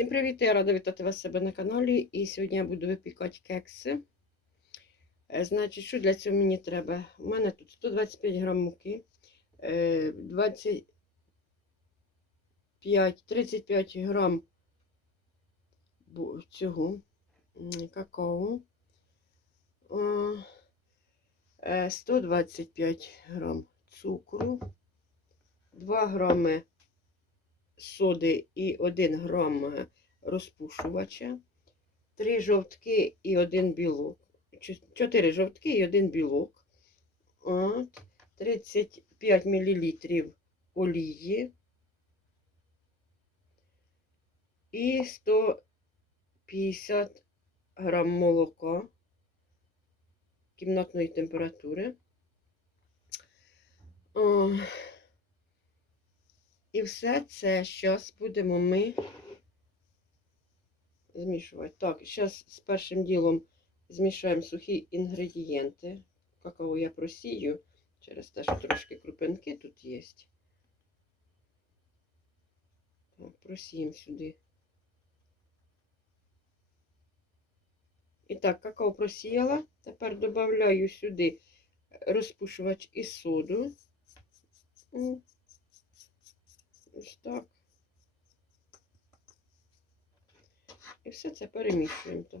Всім привіт! Я рада вітати вас себе на каналі. І сьогодні я буду випікати кекси. Е, Значить, що для цього мені треба? У мене тут 125 грам муки, е, 25, 35 грам цього какао, е, 125 грам цукру, 2 грами соди і 1 грам е, розпушувача, 3 жовтки і 1 білок. 4 жовтки і 1 білок. От, 35 мл олії і 150 грам молока кімнатної температури. О, і все це зараз будемо ми змішувати. Так, зараз з першим ділом змішаємо сухі інгредієнти. Какао я просію через те, що трошки крупинки тут є. Просіємо сюди. І так, какао просіяла. Тепер додаю сюди розпушувач і соду. Ось так. І все це перемішуємо так.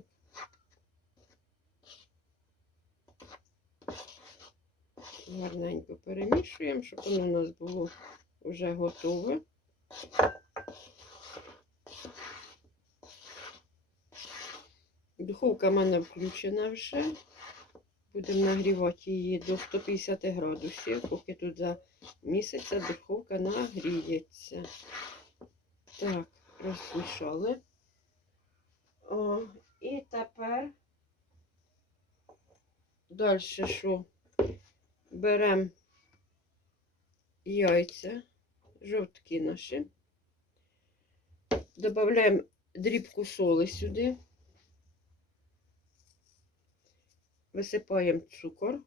Гарненько перемішуємо, щоб воно у нас було вже готове. Духовка в мене включена вже. Будемо нагрівати її до 150 градусів, поки тут за місяця духовка нагріється. Так, розмішали. О, і тепер далі що? Беремо яйця, жовтки наші. Додаємо дрібку соли сюди. Висипаємо цукор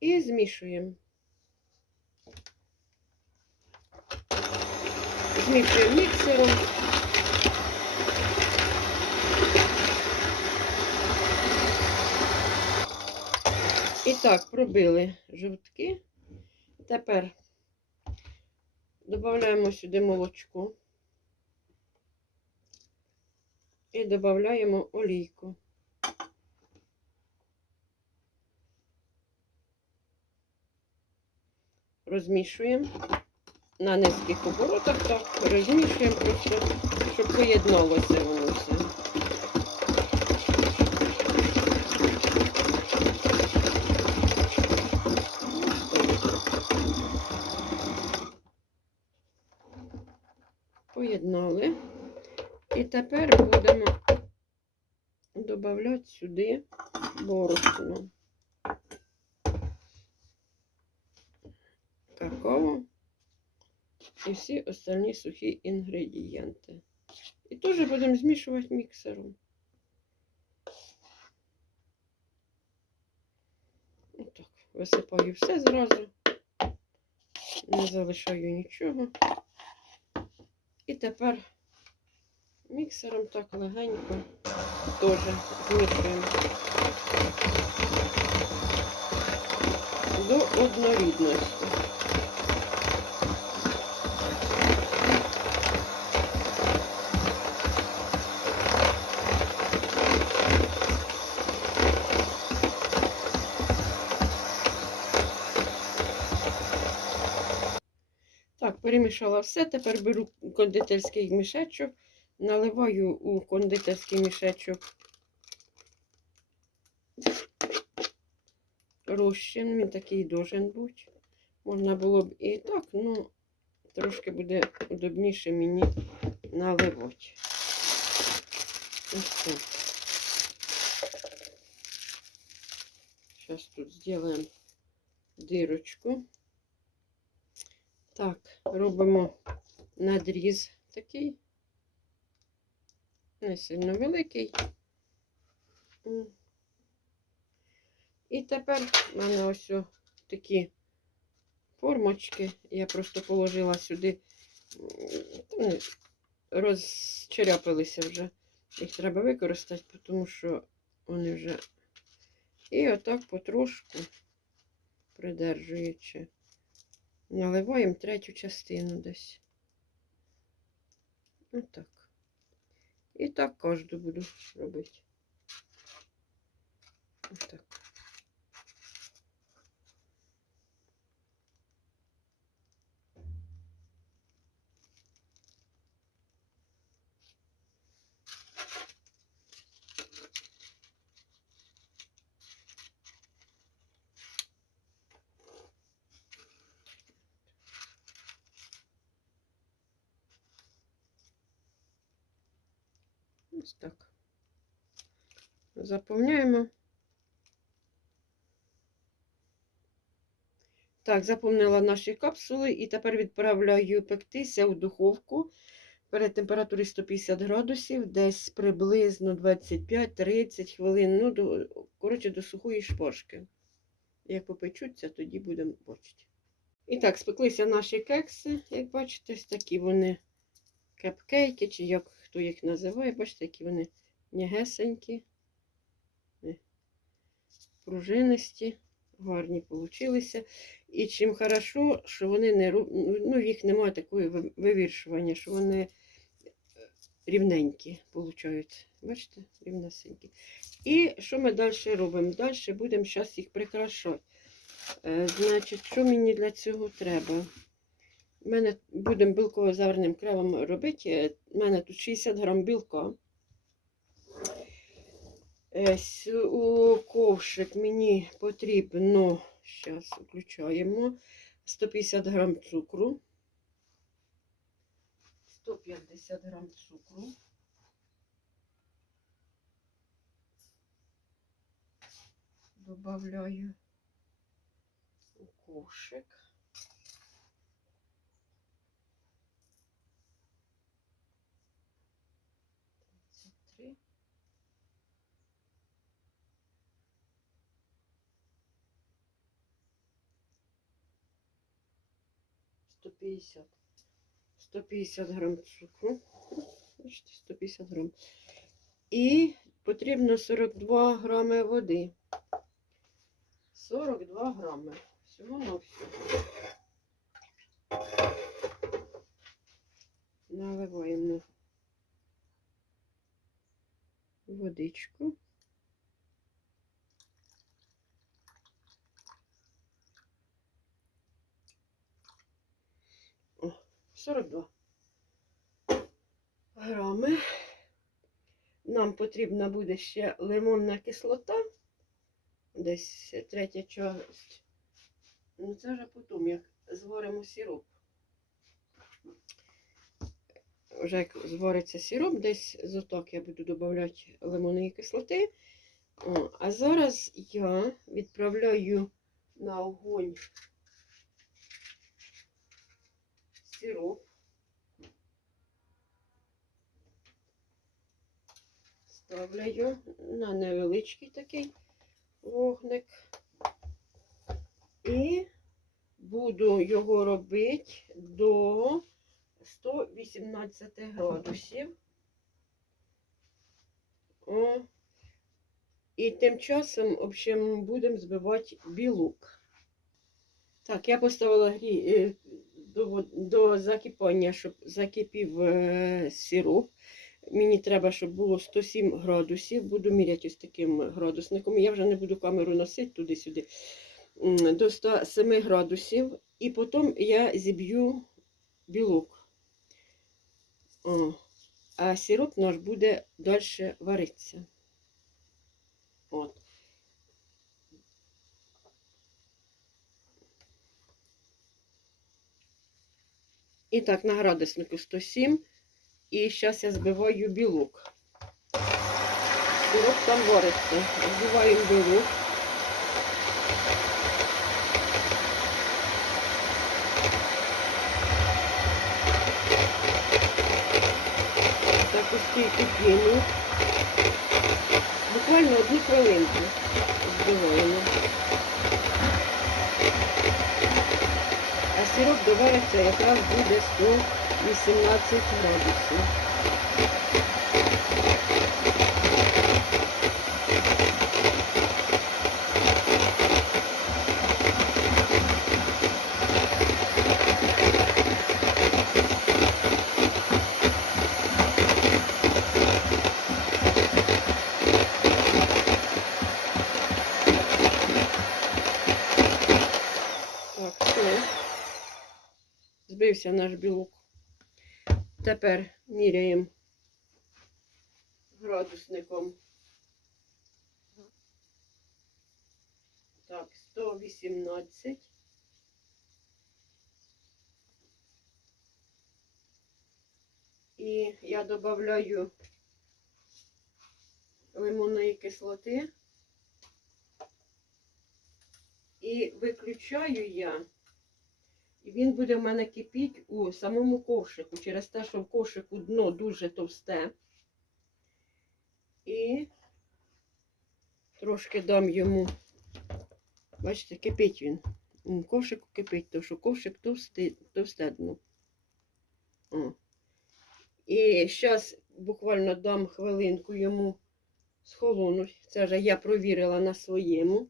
і змішуємо. Змішуємо міксером. І так, пробили жовтки. Тепер додаємо сюди молочко і додаємо олійку. Розмішуємо на низьких оборотах, так, розмішуємо просто, щоб поєдналося воно все. Поєднали. І тепер будемо додавати сюди борошно. Какао і всі остальні сухі інгредієнти. І теж будемо змішувати міксером. Отак. Висипаю все зразу, не залишаю нічого. І тепер міксером так легенько теж змішуємо до однорідності. Так, все. Тепер беру кондитерський мішечок, наливаю у кондитерський мішечок розчин. Він такий должен бути. Можна було б і так, ну трошки буде удобніше мені наливати. Ось так. Зараз тут зробимо дирочку. Так, робимо надріз такий, не сильно великий. І тепер в мене ось такі формочки. Я просто положила сюди не, розчеряпалися вже. Їх треба використати, тому що вони вже. І отак потрошку, придержуючи, наливаємо третю частину десь. Отак. І так кожну буду робити. Отак. Ось так. Заповняємо. Так, заповнила наші капсули і тепер відправляю пектися в духовку перед температурою 150 градусів, десь приблизно 25-30 хвилин. Ну, до, коротше, до сухої шпажки. Як попечуться, тоді будемо бачити. І так, спеклися наші кекси, як бачите, такі вони кепкейки, чи як хто їх називає, бачите, які вони м'ягесенькі, е, пружинисті, гарні получилися. І чим хорошо, що вони не ну, їх немає такої вивіршування, що вони е, рівненькі получають. Бачите, рівнесенькі. І що ми далі робимо? Далі будемо зараз їх прикрашати. Е, Значить, що мені для цього треба? У мене будемо білково-заварним кремом робити. У мене тут 60 грам білка. Е, У ковшик мені потрібно, зараз включаємо, 150 грам цукру. 150 грам цукру. Добавляю у ковшик. Тридцать три. Сто пятьдесят. Сто пятьдесят грам цукру. Бачите, 150 грам. І потрібно 42 грами води. 42 грами. Всього на всього. Наливаємо водичку. О, 42 грами. Нам потрібна буде ще лимонна кислота. Десь третя часть. Ну, це вже потім, як зваримо сироп. Вже як звариться сироп, десь зоток я буду додавати лимонної кислоти. О, а зараз я відправляю на огонь сироп. Ставляю на невеличкий такий вогник. І буду його робити до 118 градусів. О. І тим часом, в общем, будемо збивати білок. Так, я поставила грі... до, до закипання, щоб закипів е, сироп. Мені треба, щоб було 107 градусів. Буду міряти ось таким градусником. Я вже не буду камеру носити туди-сюди. До 107 градусів. І потім я зіб'ю білок. О, а сироп наш буде далі варитися. От. І так, на градуснику 107. І зараз я збиваю білок. Сироп там вариться. Збиваємо білок. Так оскільки кину. Буквально одну хвилинку збиваємо. Сироп довариться якраз буде 100 18 градусів. Так, все. Збився наш білок. Тепер міряємо градусником. Так, 118. І я додаю лимонної кислоти. І виключаю я. І він буде в мене кипіти у самому ковшику, через те, що в ковшику дно дуже товсте. І трошки дам йому, бачите, кипить він. Ковшику кипить, тому що ковшик товсте, товсте дно. О. І зараз буквально дам хвилинку йому схолонуть. Це вже я провірила на своєму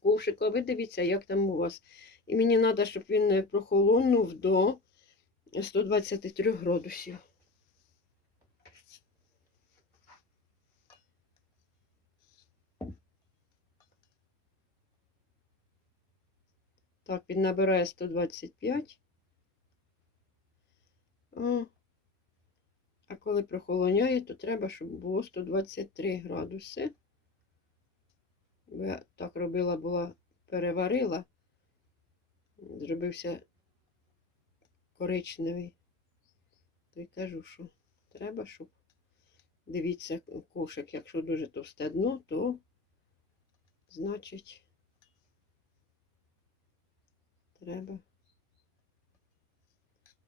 ковшику. А ви дивіться, як там у вас. І мені треба, щоб він е, прохолонув до 123 градусів. Так, він набирає 125. А, а коли прохолоняє, то треба, щоб було 123 градуси. Я так робила, була, переварила зробився коричневий. То й кажу, що треба, щоб дивіться кошик, якщо дуже товсте дно, то значить треба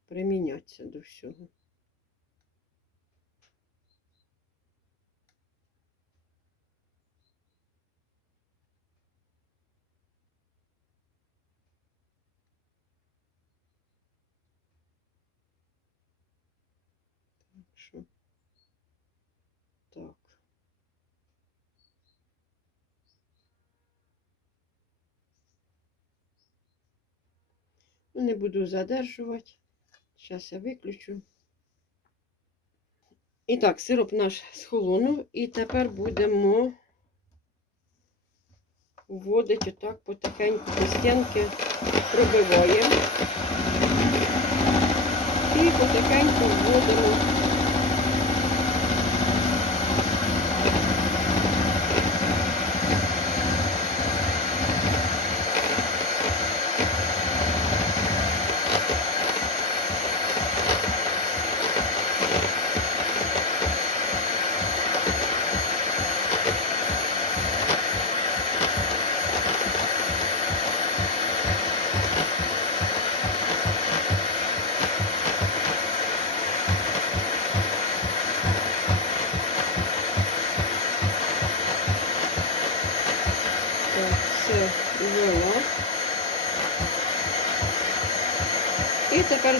примінятися до всього. Що? Так. Ну, не буду задержувати. Зараз я виключу. І так, сироп наш схолонув. І тепер будемо вводити отак потихеньку до стінки, пробиваємо. І потихеньку вводимо.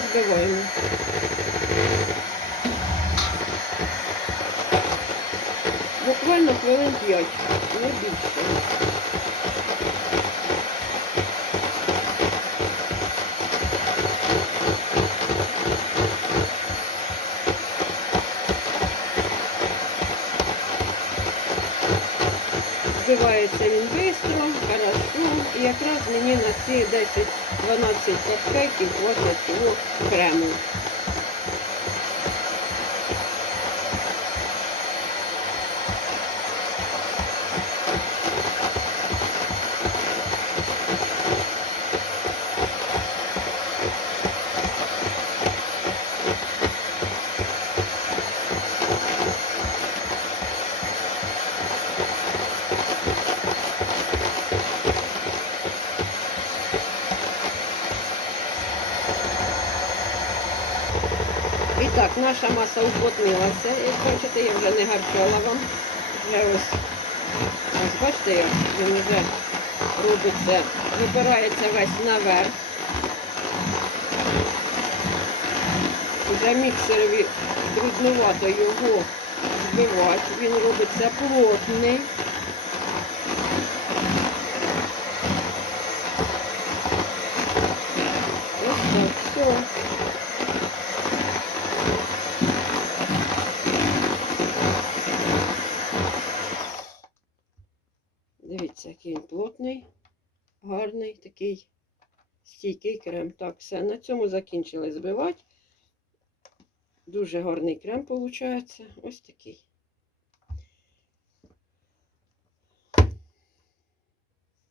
І тепер збиваємо. Буквально хвилин 5, не більше. Збивається він швидко, хорошо. І якраз мені на ці 10-12 пакетів ось цього крему. І так, наша маса уплотнилася. Як бачите, я вже не гарчала вам. Вже ось, ось бачите, як він вже робиться, випирається весь наверх. для міксерові трудновато його збивати. Він робиться плотний. Ось так, все. Дивіться, який він плотний, гарний, такий стійкий крем. Так, все, на цьому закінчили збивати. Дуже гарний крем виходить. Ось такий.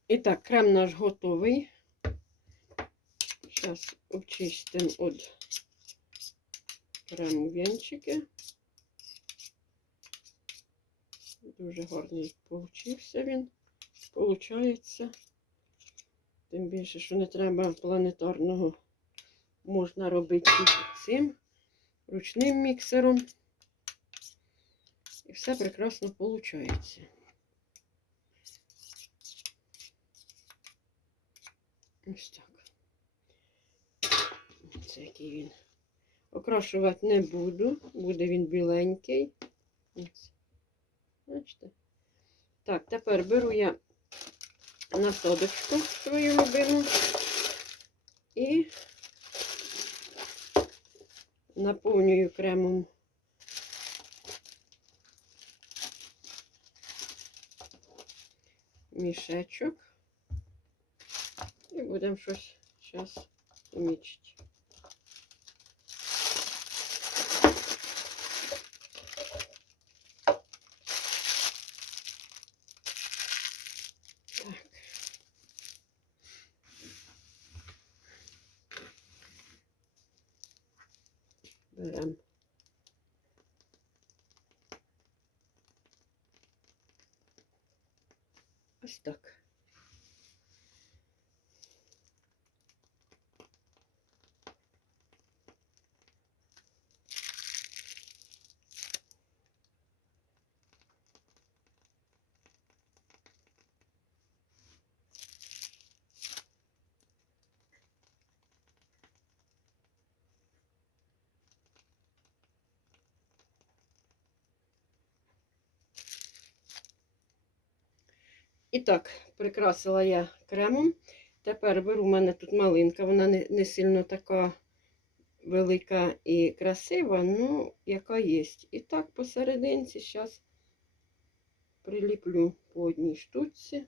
І так, крем наш готовий. Зараз обчистимо від крему вінчики. Дуже гарний получився він. Получається. Тим більше, що не треба планетарного. Можна робити цим ручним міксером. І все прекрасно виходить. Ось так. Це який він. Окрашувати не буду, буде він біленький. Ось. Бачите? Так, тепер беру я насадочку свою любиму. І наповнюю кремом. Мішечок. І будемо щось зараз мічити. Беремо. Ось так. І так, прикрасила я кремом. Тепер беру, у мене тут малинка, вона не, не сильно така велика і красива, ну, яка є. І так посерединці зараз приліплю по одній штучці.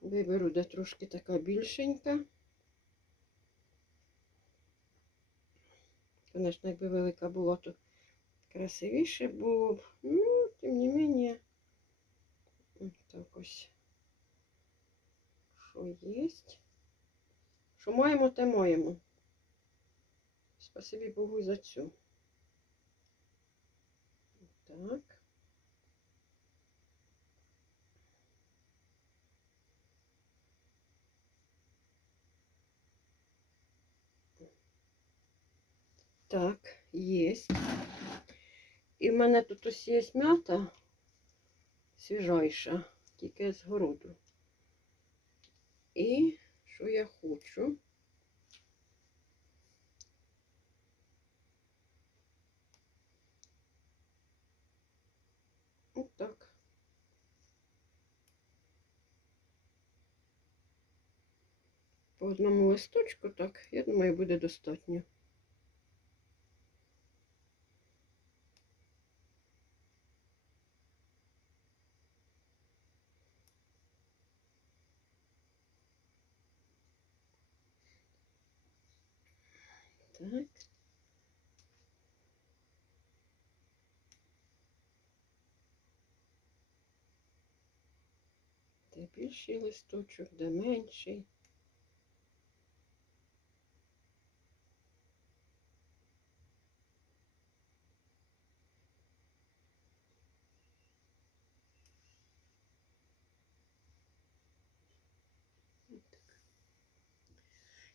Виберу, де трошки така більшенька. Звісно, якби велика була, то красивіше було б. Ну, тим не менее. Так ось. Що є? Що маємо, те маємо. Спасибі Богу за цю. Так. Так, є. І в мене тут ось є м'ята свіжайша, тільки з городу. І що я хочу? Отак. По одному листочку, так, я думаю, буде достатньо. Так. Де більший листочок, де менший.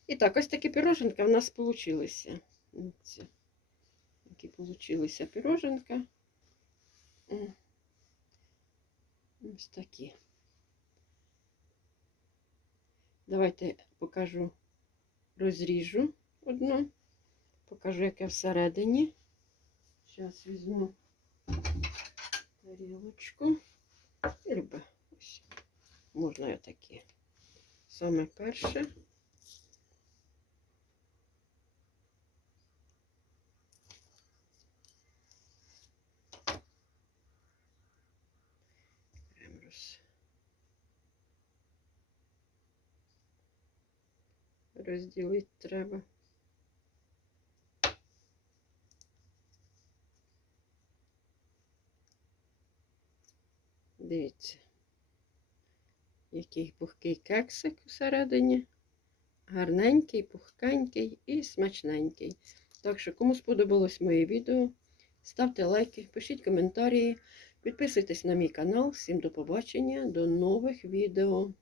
І так, ось такі піроженка в нас. Ці, Такі получилися піроженка. Ось такі. Давайте покажу, розріжу одну, Покажу, яке всередині. Зараз візьму тарілочку. Ось. Можна і такі. Саме перше. Розділити треба. Дивіться, який пухкий кексик всередині. Гарненький, пухкенький і смачненький. Так що, кому сподобалось моє відео, ставте лайки, пишіть коментарі, підписуйтесь на мій канал. Всім до побачення, до нових відео.